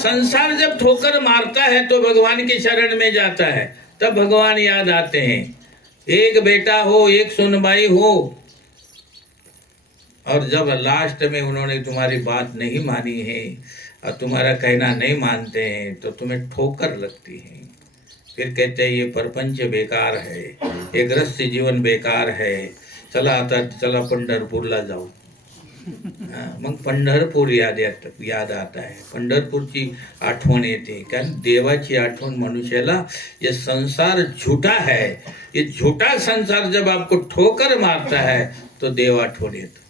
संसार जब ठोकर मारता है तो भगवान की शरण में जाता है, तब भगवान याद आते हैं। एक बेटा हो, एक सुनबाई हो, और जब लास्ट में उन्होंने तुम्हारी बात नहीं मानी है और तुम्हारा कहना नहीं मानते हैं तो तुम्हें ठोकर लगती है। फिर कहते हैं ये परपंच बेकार है, ये गृहस्थ जीवन बेकार है, चला आता चला पंढरपूरला जाऊ। मग पंढरपूर याद आता है, पंढरपूरची आठवण येते। कारण देवाची आठवण मनुष्याला, ये संसार झूठा है, ये झूठा संसार जब आपको ठोकर मारता है तो देव आठवण येतो।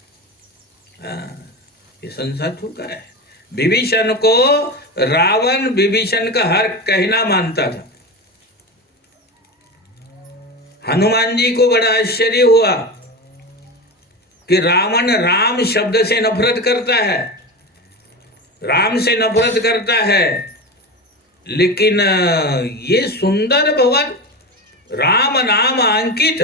ये संसार ठोका है। विभीषण को रावण विभीषण का हर कहना मानता था। हनुमान जी को बड़ा आश्चर्य हुआ कि रावण राम शब्द से नफरत करता है, राम से नफरत करता है, लेकिन ये सुंदर भवन राम नाम अंकित,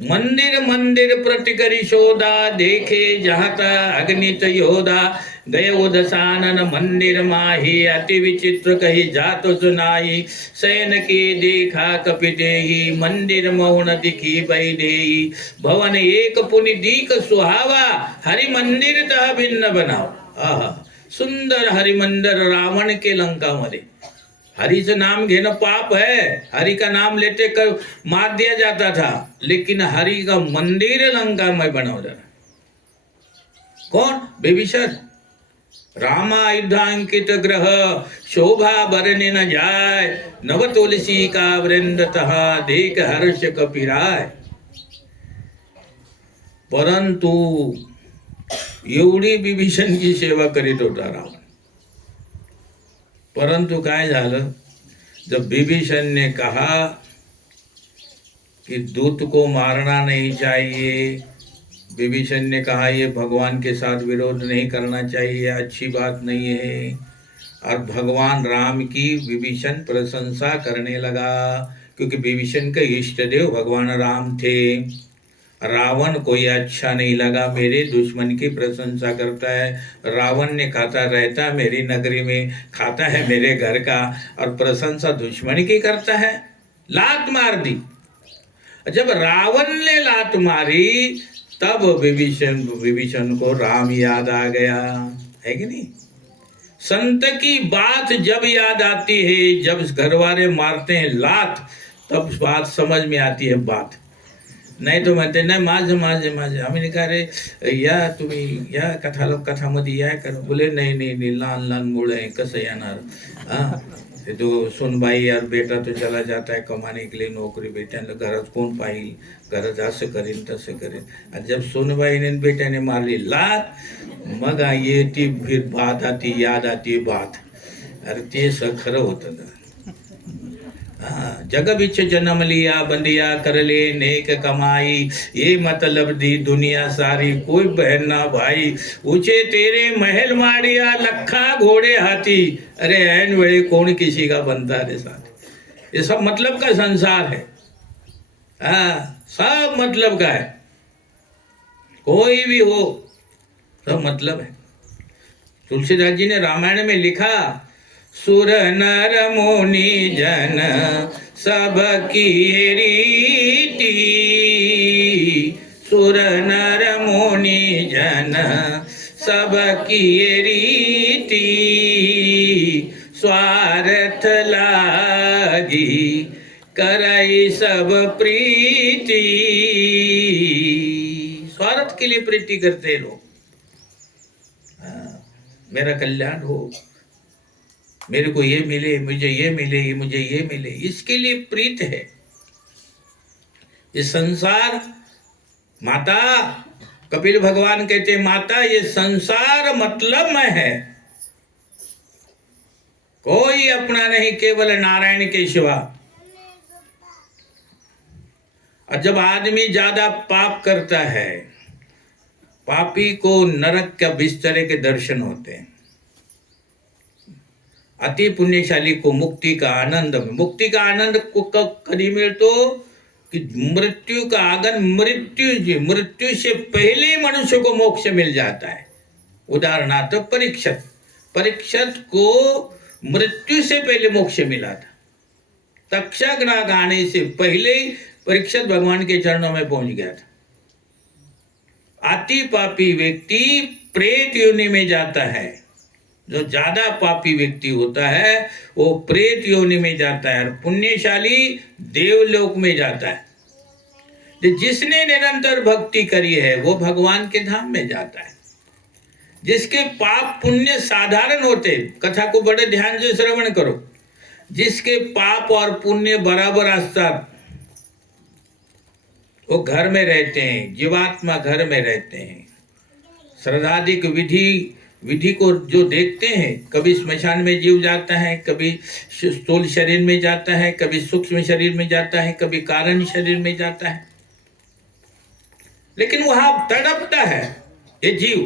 मंदिर मंदिर प्रतिकरी शोधा, देखे जहाता अग्नित योधा, गयो दशानन मंदिर माही, अति विचित्र कही जातो सुनाई, सैन के देखा कपिदेही, मंदिर मौन दिखी बैदेही, भवन एक पुनि दीक सुहावा, हरि मंदिर तह भिन्न बनाओ। आहा, सुंदर हरि मंदिर रावण के लंका मध्ये। हरि से नाम घेना पाप है, हरि का नाम लेते कर मार दिया जाता था, लेकिन हरि का मंदिर लंका में बना हो जाना। कौन? विभीषण। रामा युद्धांकित ग्रह, शोभा बरने न जाय, नव तुलसी का वृंद तहा, देख हर्ष कपिराय। परंतु एवढी विभीषण की सेवा करीत होता रावण। परंतु काय झालं, जब विभीषण ने कहा कि दूत को मारना नहीं चाहिए, विभीषण ने कहा ये भगवान के साथ विरोध नहीं करना चाहिए, अच्छी बात नहीं है, और भगवान राम की विभीषण प्रशंसा करने लगा, क्योंकि विभीषण के इष्ट देव भगवान राम थे। रावण कोई अच्छा नहीं लगा, मेरे दुश्मन की प्रशंसा करता है, रावण ने खाता रहता मेरी नगरी में, खाता है मेरे घर का, और प्रशंसा दुश्मन की करता है। लात मार दी। जब रावण ने लात मारी तब विभीषण को राम याद आ गया, है कि नहीं? संत की बात जब याद आती है, जब घरवाले मारते हैं लात, तब बात समझ में आती है बात। नाही तो म्हणते नाही माझं माझं माझं, आम्ही नाही का रे या तुम्ही या कथामध्ये या कर, बोले नहीं नहीं नहीं लहान लहान मुलं आहे, कसं येणार? हाँ, तो सुनबाई यार बेटा तो चला जाता है कमाने के लिए, नौकरी बेट्याला घरात कोण पाहिल, घरात असं करीन तसं करीन। आणि जब सुनबाईने बेट्याने मारली लात, मग ये ती फिर बात आती, याद आती बात, अरे ते खरं होतं। जग बिच जन्म लिया बंदिया, कर ले नेक कमाई, ये मतलब दी दुनिया सारी, कोई बहन ना भाई, ऊंचे तेरे महल माड़िया, लखा घोड़े हाथी, अरे ऐन वेळे कौन किसी का बनता रे साथ। ये सब मतलब का संसार है। सब मतलब का है, कोई भी हो सब मतलब है। तुलसीदास जी ने रामायण में लिखा, सुर नर मुनि जन सब की रीति, सुर नर मुनि जन सब की रीति, स्वार्थ लागी करई सब प्रीति। स्वार्थ के लिए प्रीति करते लोग, मेरा कल्याण हो, मेरे को ये मिले, मुझे ये मिले, मुझे ये मिले, इसके लिए प्रीत है। ये संसार, माता कपिल भगवान कहते माता ये संसार मतलब में है, कोई अपना नहीं, केवल नारायण के सिवा। और जब आदमी ज्यादा पाप करता है, पापी को नरक के बिस्तरे के दर्शन होते हैं। अति पुण्यशाली को मुक्ति का आनंद, मुक्ति का आनंद को कभी मिलतो कि मृत्यु का आगन, मृत्यु से पहले मनुष्य को मोक्ष मिल जाता है, उदाहरणार्थ परीक्षित, परीक्षित को मृत्यु से पहले मोक्ष मिला था। तक्षाग्राह आने से पहले ही परीक्षित भगवान के चरणों में पहुंच गया था। अति पापी व्यक्ति प्रेत योनि में जाता है, जो ज्यादा पापी व्यक्ति होता है वो प्रेत योनि में जाता है, और पुण्यशाली देवलोक में जाता है। तो जिसने निरंतर भक्ति करी है वो भगवान के धाम में जाता है। जिसके पाप पुण्य साधारण होते, कथा को बड़े ध्यान से श्रवण करो, जिसके पाप और पुण्य बराबर स्तर, वो घर में रहते हैं, जीवात्मा घर में रहते हैं। श्रद्धाधिक विधि को जो देखते हैं, कभी स्मशान में जीव जाता है, कभी स्थूल शरीर में जाता है, कभी सूक्ष्म शरीर में जाता है, कभी कारण शरीर में जाता है, लेकिन वहां तड़पता है ये जीव।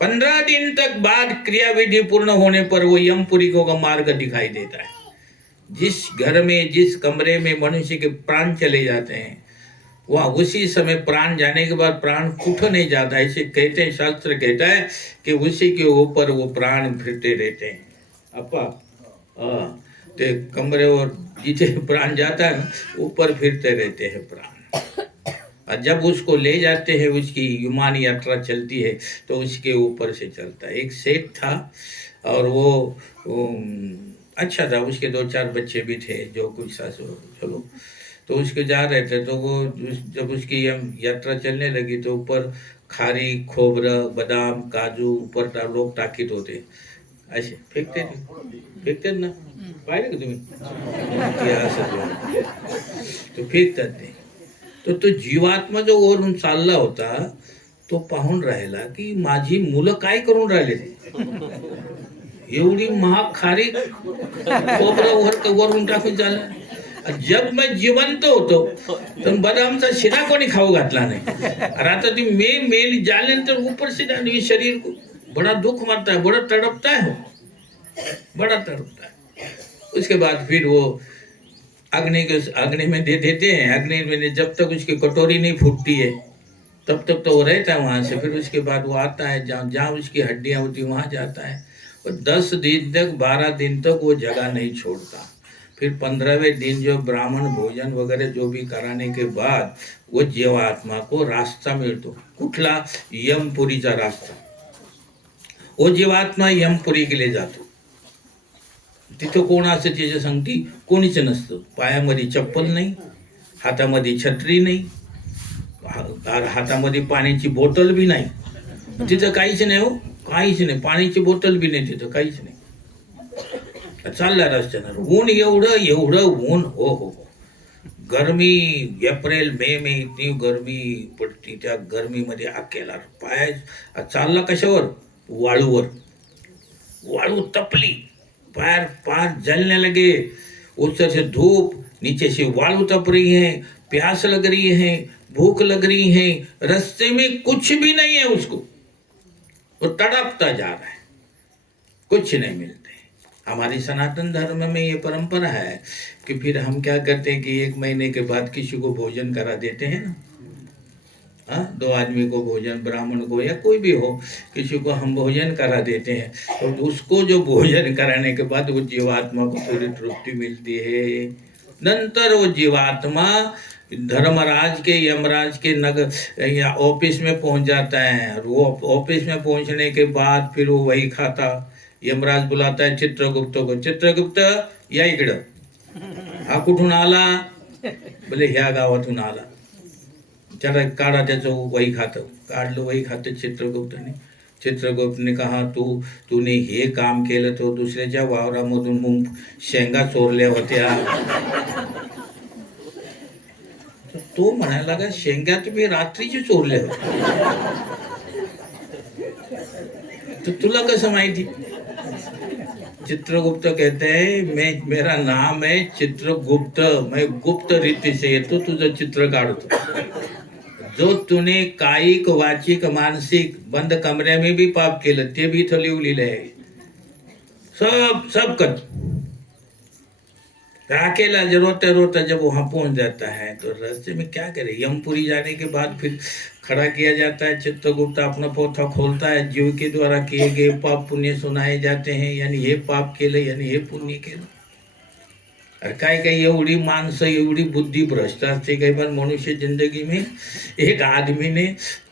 15 दिन तक बाद क्रिया विधि पूर्ण होने पर वो यमपुरी को मार्ग दिखाई देता है। जिस घर में, जिस कमरे में मनुष्य के प्राण चले जाते हैं, वहाँ उसी समय प्राण जाने के बाद प्राण कुछ नहीं जाता, ऐसे कहते हैं, शास्त्र कहता है कि उसी के ऊपर वो प्राण फिरते रहते हैं। अपा ते कमरे और जिसे प्राण जाता है ऊपर फिरते रहते हैं प्राण, और जब उसको ले जाते हैं, उसकी विमान यात्रा चलती है तो उसके ऊपर से चलता है। एक सेठ था और वो अच्छा था, उसके 2-4 बच्चे भी थे, जो कुछ चलो तो उसके जा रहे थे, तो वो जब उसकी यात्रा चलने लगी तो ऊपर खारी, खोबरा, बादाम, काजू ऊपर लोग टाकीत होते, असे फेकते ना, पाहिलं का तुम्ही? तो फेकतात ते. तो जीवात्मा जो वरून चालला होता तो पाहून राहिला की माझी मुलं काय करून राहिले ते, एवढी महाग खारी खोबरं वरून टाकून चालला. जब मैं जीवंत होतो तो बदामचा शिरा कोणी खाऊ घातला नाही, और आता ती मेल जाल्यानंतर ऊपर से ये शरीर को बड़ा दुख मारता है, बड़ा तड़पता है, बड़ा तड़पता है. उसके बाद फिर वो अग्नि में दे देते हैं. अग्नि में जब तक उसकी कटोरी नहीं फूटती है तब तक तो वो रहता है वहां से. फिर उसके बाद वो आता है जहाँ उसकी हड्डियां होती वहां जाता है, और 10 दिन तक 12 दिन तक वो जगह नहीं छोड़ता. फिर 15वें दिन जो ब्राह्मण भोजन वगैरह जो भी कराने के बाद वो जीवात्मा को रास्ता मिळतो. कुठला? यमपुरीचा रास्ता. वो जीवात्मा यमपुरी गेले जातो. तिथं कोण असं त्याच्या संगती? कोणीच नसतं. पायामध्ये चप्पल नाही, हातामध्ये छत्री नाही, हातामध्ये पाण्याची बोतल बी नाही. तिथं काहीच नाही हो, काहीच नाही. पाण्याची बोतल बी नाही तिथं, काहीच नाही. चालला रस्त्यानं ऊन, एवढं ऊन, हो हो हो. गर्मी एप्रिल मे में इतनी गर्मी पडती. त्या गर्मीमध्ये अकेला पाय चालला कशावर? वाळूवर. वाळू तपली, पैर पार जलने लगे. ऊपर से धूप, नीचे से वाळू तप रही है, प्यास लग रही है, भूख लग रही है, रास्ते में कुछ भी नहीं है उसको. वो तड़पता जा रहा है, कुछ नहीं मिलता. हमारी सनातन धर्म में ये परंपरा है कि फिर हम क्या करते हैं कि 1 महीने के बाद किसी को भोजन करा देते हैं ना. 2 आदमी को भोजन, ब्राह्मण को या कोई भी हो, किसी को हम भोजन करा देते हैं. तो उसको जो भोजन कराने के बाद वो जीवात्मा को पूरी तृप्ति मिलती है. नंतर वो जीवात्मा धर्मराज के, यमराज के नगर या ऑफिस में पहुंच जाता है. वो ऑफिस में पहुंचने के बाद फिर वो वही खाता. यमराज बुलाता है चित्रगुप्त को. चित्रगुप्त या इकडं. हा कुठून आला? बोले ह्या गावातून आला. चला काढा त्याचं वही खातं. काढलं वही खातं चित्रगुप्तने. चित्रगुप्तने कहा तूने हे काम केलं तो दुसऱ्याच्या वावरामधून मग शेंगा चोरल्या होत्या. तो म्हणायला लागा शेंगा तुम्ही रात्रीची चोरल्या होत्या, तो तुला कसं माहिती? चित्रगुप्त कहते हैं मेरा नाम है चित्रगुप्त, मैं गुप्त रीति से येतो, तुझं चित्र काढतो. जो तूने कायिक, वाचिक, मानसिक बंद कमऱ्या में भी पाप केलं ते भी इथं लिहिलेलं आहे. सब कर. तो अकेला जो रोते रोते जब वहाँ पहुँच जाता है तो रास्ते में क्या करे, यमपुरी जाने के बाद फिर खड़ा किया जाता है। चित्रगुप्त अपना पोथा खोलता है, जीव के द्वारा किए गए पाप पुण्य सुनाए जाते हैं, यानी हे पाप केलं, यानी हे पुण्य केलं. अरे काय काय एवढी माणसं, एवढी बुद्धी भ्रष्ट असते काही पण मनुष्य जिंदगी में एक आदमी ने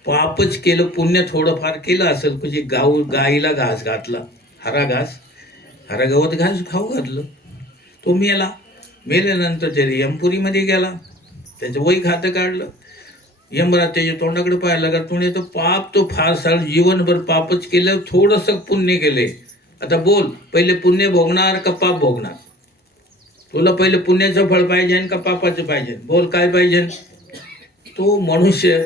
पापच केलं, पुण्य थोडंफार केलं असेल, म्हणजे गाईला घास घातला, हरा गवत घास खाऊ घातलं, तो मेला. मेल्यानंतर त्याने यमपुरीमध्ये गेला, त्याचं वय खातं काढलं. यमराज त्याच्या तोंडाकडे पाहायला लागला, तुने तो पाप तो फार साल जीवनभर पापच केलं, थोडंसं पुण्य केले. आता बोल, पहिले पुण्य भोगणार का पाप भोगणार? तुला पहिले पुण्याचं फळ पाहिजे का पापाचं पाहिजे? बोल काय पाहिजे? तो मनुष्य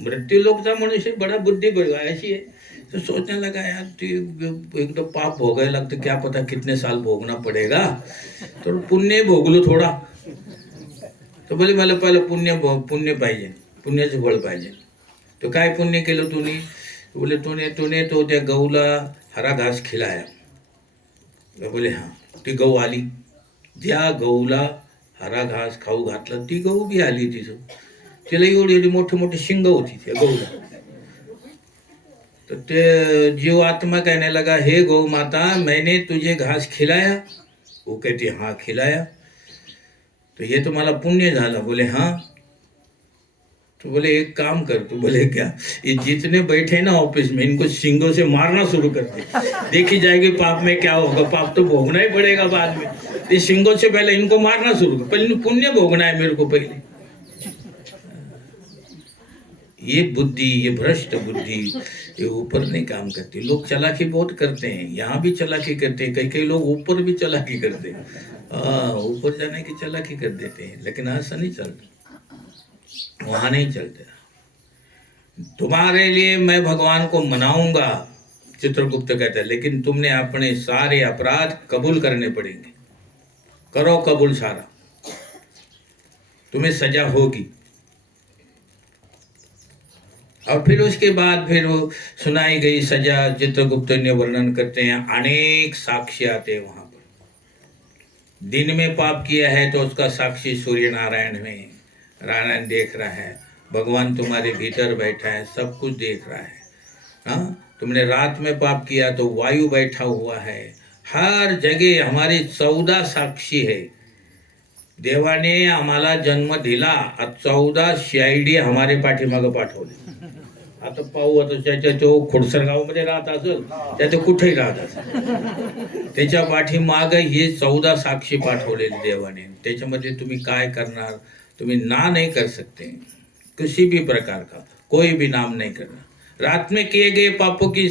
मृत्यु लोकचा मनुष्य बड़ा बुद्धि ऐसी है, तो सोचने लगा यार एक तो पाप भोगायला लागतं, क्या पता कितने साल भोगना पड़ेगा, तो पुण्य भोगलो थोडा. तो बोले मला पहिलं पुण्य पाहिजे, पुण्याचं फळ पाहिजे. तो काय पुण्य केलं तुम्ही? बोले तूने तो त्या गऊला हरा घास खिलाया. बोले हाँ. ती गऊ आली, ज्या गऊला हरा घास खाऊ घातला ती गऊ बी आली. तिला एवढी एवढी मोठी मोठी शिंग होती त्या गऊला. तो ते जीव आत्मा कहने लगा, हे गौ माता, मैंने तुझे घास खिलाया? वो कहती हाँ खिलाया. तो ये तुम्हाला पुण्य झाला? बोले हाँ. तो बोले एक काम कर. तो बोले क्या? ये जितने बैठे ना ऑफिस में, इनको सिंगों से मारना शुरू कर दे, देखी जाएगी पाप में क्या होगा. पाप तो भोगना ही पड़ेगा बाद में. ये सिंगों से पहले इनको मारना शुरू कर, पहले पुण्य भोगना है मेरे को पहले. ये बुद्धि, ये भ्रष्ट बुद्धि, ये ऊपर नहीं काम करती. लोग चालाकी बहुत करते हैं, यहाँ भी चालाकी करते हैं, कई लोग ऊपर भी चालाकी करते हैं. ऊपर जाने की चालाकी कर देते हैं, लेकिन ऐसा नहीं चलता, वहां नहीं चलता. तुम्हारे लिए मैं भगवान को मनाऊंगा, चित्रगुप्त कहता है, लेकिन तुमने अपने सारे अपराध कबूल करने पड़ेंगे. करो कबूल सारा, तुम्हें सजा होगी. और फिर उसके बाद फिर वो सुनाई गई सजा चित्रगुप्त ने वर्णन करते हैं. अनेक साक्षी आते हैं वहां पर. दिन में पाप किया है तो उसका साक्षी सूर्य नारायण में, नारायण देख रहा है, भगवान तुम्हारे भीतर बैठा है, सब कुछ देख रहा है. हाँ, तुमने रात में पाप किया तो वायु बैठा हुआ है, हर जगह हमारी 14 साक्षी है. देवाने आम्हाला जन्म दिला, 14 CID हमारे पाठीमागं पाठवले. आता पाहू, आता त्याच्या तो खोडसर गावामध्ये राहत असेल, त्याचं कुठेही राहत असेल, त्याच्या पाठीमागं हे 14 साक्षी पाठवलेले देवाने. त्याच्यामध्ये तुम्ही काय करणार? तुम्ही ना नहीं कर सकते किसी भी प्रकार का, कोई भी नाम नहीं करना. रात में किए गए पापों की